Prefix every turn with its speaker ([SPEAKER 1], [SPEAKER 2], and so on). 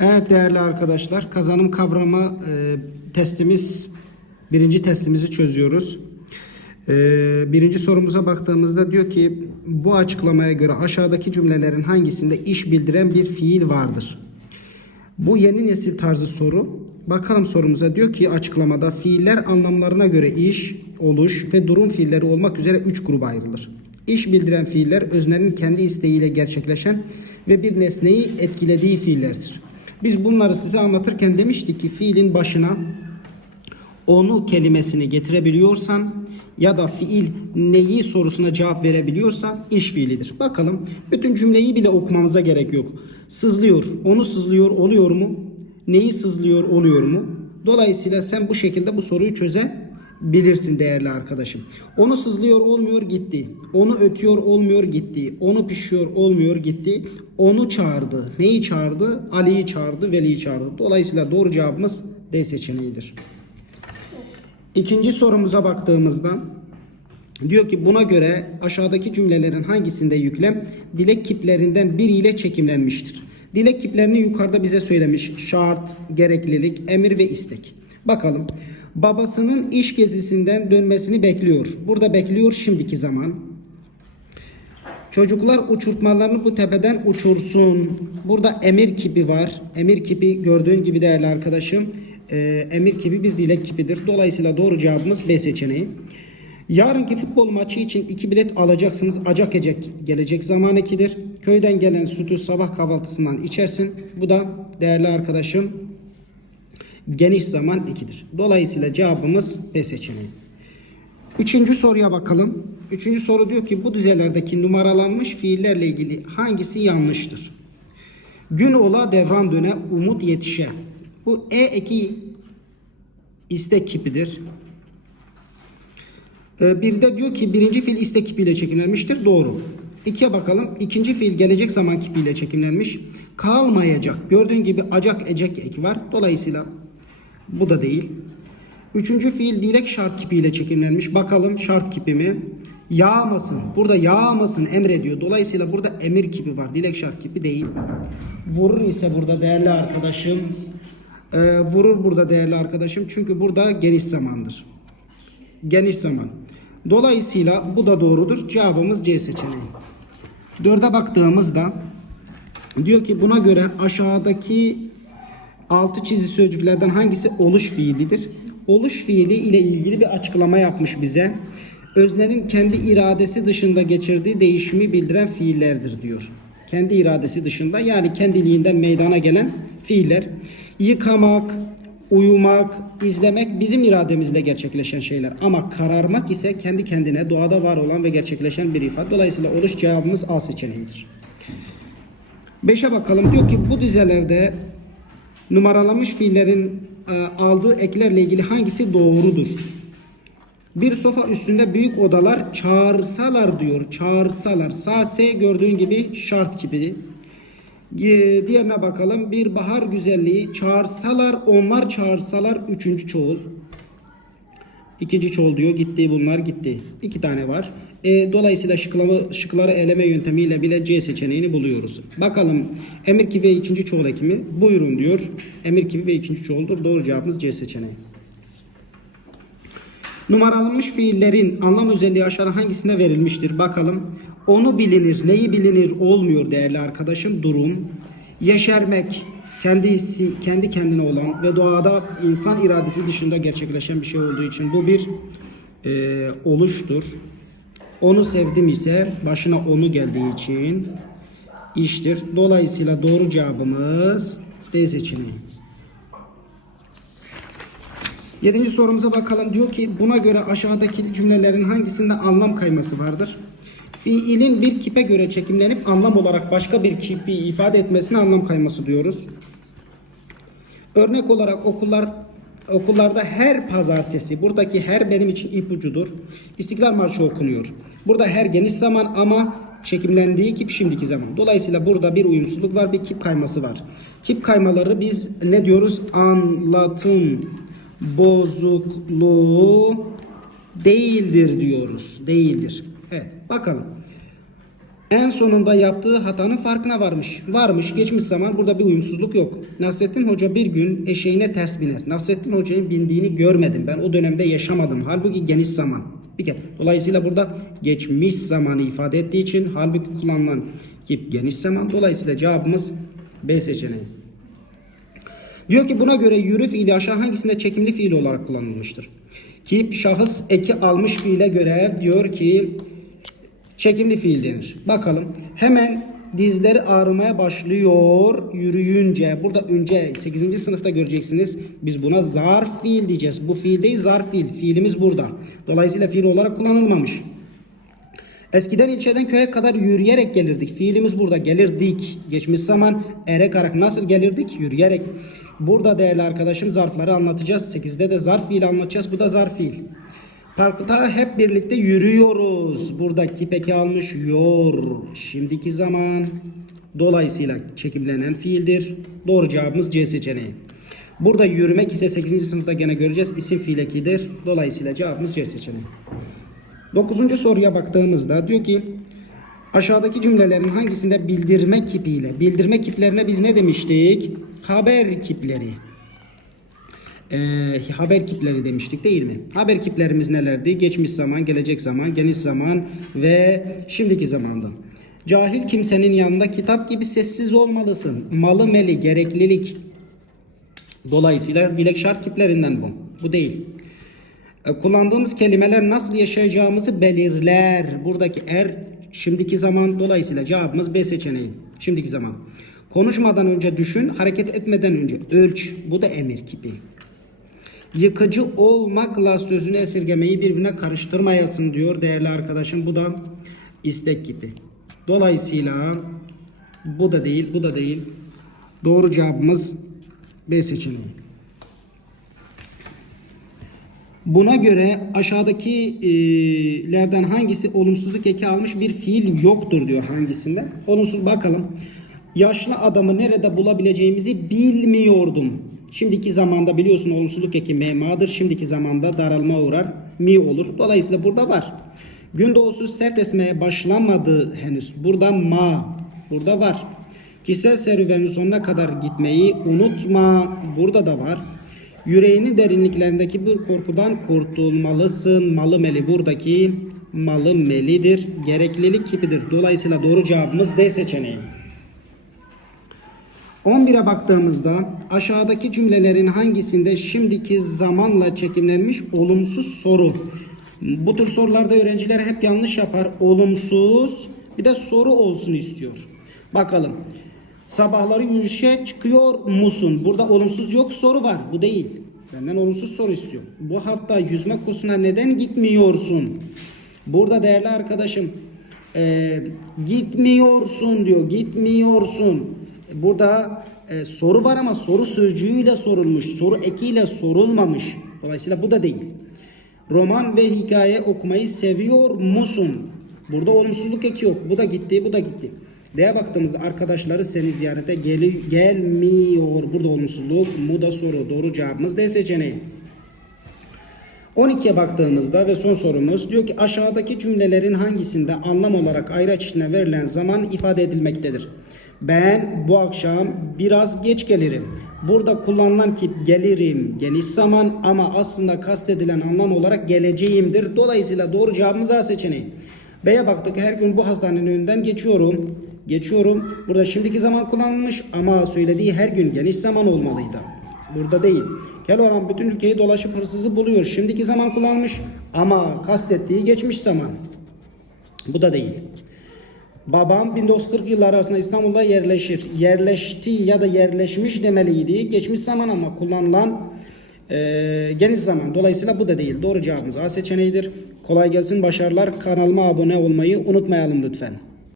[SPEAKER 1] Evet değerli arkadaşlar kazanım kavrama e, testimiz birinci testimizi çözüyoruz. E, birinci sorumuza baktığımızda diyor ki bu açıklamaya göre aşağıdaki cümlelerin hangisinde iş bildiren bir fiil vardır? Bu yeni nesil tarzı soru. Bakalım sorumuza diyor ki açıklamada fiiller anlamlarına göre iş, oluş ve durum fiilleri olmak üzere 3 gruba ayrılır. İş bildiren fiiller öznenin kendi isteğiyle gerçekleşen ve bir nesneyi etkilediği fiillerdir. Biz bunları size anlatırken demiştik ki fiilin başına onu kelimesini getirebiliyorsan ya da fiil neyi sorusuna cevap verebiliyorsa iş fiilidir. Bakalım bütün cümleyi bile okumamıza gerek yok. Sızlıyor, onu sızlıyor oluyor mu? Neyi sızlıyor oluyor mu? Dolayısıyla sen bu şekilde bu soruyu çözebilirsin değerli arkadaşım. Onu sızlıyor olmuyor gitti. Onu ötüyor olmuyor gitti. Onu pişiyor olmuyor gitti. Onu çağırdı. Neyi çağırdı? Ali'yi çağırdı, Veli'yi çağırdı. Dolayısıyla doğru cevabımız D seçeneğidir. İkinci sorumuza baktığımızda diyor ki buna göre aşağıdaki cümlelerin hangisinde yüklem dilek kiplerinden biriyle çekimlenmiştir? Dilek kiplerini yukarıda bize söylemiş. Şart, gereklilik, emir ve istek. Bakalım. Babasının iş gezisinden dönmesini bekliyor. Burada bekliyor şimdiki zaman. Çocuklar uçurtmalarını bu tepeden uçursun. Burada emir kipi var. Emir kipi gördüğün gibi değerli arkadaşım. e, emir kipi bir dilek kipidir. Dolayısıyla doğru cevabımız B seçeneği. Yarınki futbol maçı için iki bilet alacaksınız. Acak ecek gelecek zaman ekidir. Köyden gelen sütü sabah kahvaltısından içersin. Bu da değerli arkadaşım geniş zaman ikidir. Dolayısıyla cevabımız B seçeneği. Üçüncü soruya bakalım. Üçüncü soru diyor ki bu dizelerdeki numaralanmış fiillerle ilgili hangisi yanlıştır? Gün ola devran döne umut yetişe. Bu e eki istek kipidir. Ee, bir de diyor ki birinci fiil istek kipiyle çekimlenmiştir. Doğru. İkiye bakalım. İkinci fiil gelecek zaman kipiyle çekimlenmiş. Kalmayacak. Gördüğün gibi acak ecek eki var. Dolayısıyla bu da değil. Üçüncü fiil dilek şart kipiyle çekimlenmiş. Bakalım şart kipi mi? Yağmasın. Burada yağmasın emrediyor. Dolayısıyla burada emir kipi var. Dilek şart kipi değil. Vurur ise burada değerli arkadaşım. e, vurur burada değerli arkadaşım. Çünkü burada geniş zamandır. Geniş zaman. Dolayısıyla bu da doğrudur. Cevabımız C seçeneği. Dörde baktığımızda diyor ki buna göre aşağıdaki altı çizi sözcüklerden hangisi oluş fiilidir? Oluş fiili ile ilgili bir açıklama yapmış bize. Öznenin kendi iradesi dışında geçirdiği değişimi bildiren fiillerdir diyor. Kendi iradesi dışında yani kendiliğinden meydana gelen fiiller. Yıkamak, uyumak, izlemek bizim irademizle gerçekleşen şeyler. Ama kararmak ise kendi kendine doğada var olan ve gerçekleşen bir ifade. Dolayısıyla oluş cevabımız A seçeneğidir. 5'e bakalım. Diyor ki bu dizelerde numaralanmış fiillerin e, aldığı eklerle ilgili hangisi doğrudur? Bir sofa üstünde büyük odalar çağırsalar diyor. Çağırsalar. Sağ S gördüğün gibi şart gibi. Ee, Diğerine bakalım. Bir bahar güzelliği çağırsalar, onlar çağırsalar üçüncü çoğul. İkinci çoğul diyor. Gitti bunlar gitti. İki tane var. E, dolayısıyla şıkları, şıkları eleme yöntemiyle bile C seçeneğini buluyoruz. Bakalım emir ki ve ikinci çoğul ekimi buyurun diyor. Emir ki ve ikinci çoğuldur. Doğru cevabımız C seçeneği. Numaralanmış fiillerin anlam özelliği aşağıda hangisinde verilmiştir? Bakalım. Onu bilinir, neyi bilinir olmuyor değerli arkadaşım. Durum. Yeşermek, kendisi, kendi kendine olan ve doğada insan iradesi dışında gerçekleşen bir şey olduğu için bu bir e, oluştur. Onu sevdim ise başına onu geldiği için iştir. Dolayısıyla doğru cevabımız D seçeneği. Yedinci sorumuza bakalım. Diyor ki buna göre aşağıdaki cümlelerin hangisinde anlam kayması vardır? Fiilin bir kipe göre çekimlenip anlam olarak başka bir kipi ifade etmesine anlam kayması diyoruz. Örnek olarak okullar okullarda her pazartesi buradaki her benim için ipucudur. İstiklal Marşı okunuyor. Burada her geniş zaman ama çekimlendiği kip şimdiki zaman. Dolayısıyla burada bir uyumsuzluk var, bir kip kayması var. Kip kaymaları biz ne diyoruz? Anlatım bozukluğu değildir diyoruz. Değildir. Evet bakalım. En sonunda yaptığı hatanın farkına varmış. Varmış geçmiş zaman burada bir uyumsuzluk yok. Nasrettin Hoca bir gün eşeğine ters biner. Nasrettin Hoca'nın bindiğini görmedim. Ben o dönemde yaşamadım. Halbuki geniş zaman. Bir kere. Dolayısıyla burada geçmiş zamanı ifade ettiği için halbuki kullanılan kip geniş zaman. Dolayısıyla cevabımız B seçeneği. Diyor ki buna göre yürü fiili aşağı hangisinde çekimli fiil olarak kullanılmıştır? Ki şahıs eki almış fiile göre diyor ki çekimli fiil denir. Bakalım hemen dizleri ağrımaya başlıyor yürüyünce. Burada önce 8. sınıfta göreceksiniz. Biz buna zarf fiil diyeceğiz. Bu fiil değil zarf fiil. Fiilimiz burada. Dolayısıyla fiil olarak kullanılmamış. Eskiden ilçeden köye kadar yürüyerek gelirdik. Fiilimiz burada gelirdik. Geçmiş zaman ere karak nasıl gelirdik? Yürüyerek. Burada değerli arkadaşım zarfları anlatacağız. 8'de de zarf fiil anlatacağız. Bu da zarf fiil. Parkta hep birlikte yürüyoruz. Buradaki peki almış yor. Şimdiki zaman dolayısıyla çekimlenen fiildir. Doğru cevabımız C seçeneği. Burada yürümek ise 8. sınıfta gene göreceğiz. İsim fiil ekidir. Dolayısıyla cevabımız C seçeneği. Dokuzuncu soruya baktığımızda diyor ki aşağıdaki cümlelerin hangisinde bildirme kipiyle bildirme kiplerine biz ne demiştik? Haber kipleri. Ee, haber kipleri demiştik değil mi? Haber kiplerimiz nelerdi? Geçmiş zaman, gelecek zaman, geniş zaman ve şimdiki zamanda. Cahil kimsenin yanında kitap gibi sessiz olmalısın. Malı meli, gereklilik. Dolayısıyla dilek şart kiplerinden bu. Bu değil. E, Kullandığımız kelimeler nasıl yaşayacağımızı belirler. Buradaki er şimdiki zaman dolayısıyla cevabımız B seçeneği. Şimdiki zaman. Konuşmadan önce düşün, hareket etmeden önce ölç. Bu da emir kipi. Yıkıcı olmakla sözünü esirgemeyi birbirine karıştırmayasın diyor değerli arkadaşım. Bu da istek kipi. Dolayısıyla bu da değil, bu da değil. Doğru cevabımız B seçeneği. Buna göre aşağıdakilerden hangisi olumsuzluk eki almış bir fiil yoktur diyor hangisinde. Olumsuz bakalım. Yaşlı adamı nerede bulabileceğimizi bilmiyordum. Şimdiki zamanda biliyorsun olumsuzluk eki memadır. Şimdiki zamanda daralma uğrar. Mi olur. Dolayısıyla burada var. Gün doğusu sert esmeye başlamadı henüz. Burada ma. Burada var. Kişisel serüvenin sonuna kadar gitmeyi unutma. Burada da var. Yüreğinin derinliklerindeki bir korkudan kurtulmalısın. Malı meli buradaki malı melidir. Gereklilik kipidir. Dolayısıyla doğru cevabımız D seçeneği. 11'e baktığımızda aşağıdaki cümlelerin hangisinde şimdiki zamanla çekimlenmiş olumsuz soru. Bu tür sorularda öğrenciler hep yanlış yapar. Olumsuz bir de soru olsun istiyor. Bakalım. Sabahları yürüyüşe çıkıyor musun? Burada olumsuz yok soru var. Bu değil. Benden olumsuz soru istiyor. Bu hafta yüzme kursuna neden gitmiyorsun? Burada değerli arkadaşım e, gitmiyorsun diyor. Gitmiyorsun. Burada e, soru var ama soru sözcüğüyle sorulmuş. Soru ekiyle sorulmamış. Dolayısıyla bu da değil. Roman ve hikaye okumayı seviyor musun? Burada olumsuzluk eki yok. Bu da gitti, bu da gitti. D'ye baktığımızda arkadaşları seni ziyarete geli, gelmiyor. Burada olumsuzluk, mu da soru. Doğru cevabımız D seçeneği. 12'ye baktığımızda ve son sorumuz diyor ki aşağıdaki cümlelerin hangisinde anlam olarak ayraç içine verilen zaman ifade edilmektedir? Ben bu akşam biraz geç gelirim. Burada kullanılan ki gelirim geniş zaman ama aslında kastedilen anlam olarak geleceğimdir. Dolayısıyla doğru cevabımız A seçeneği. B'ye baktık her gün bu hastanenin önünden geçiyorum. Geçiyorum. Burada şimdiki zaman kullanılmış ama söylediği her gün geniş zaman olmalıydı. Burada değil. Keloğlan bütün ülkeyi dolaşıp hırsızı buluyor. Şimdiki zaman kullanmış ama kastettiği geçmiş zaman. Bu da değil. Babam 1940 yılları arasında İstanbul'da yerleşir. Yerleşti ya da yerleşmiş demeliydi. Geçmiş zaman ama kullanılan e, geniş zaman. Dolayısıyla bu da değil. Doğru cevabımız A seçeneğidir. Kolay gelsin başarılar. Kanalıma abone olmayı unutmayalım lütfen.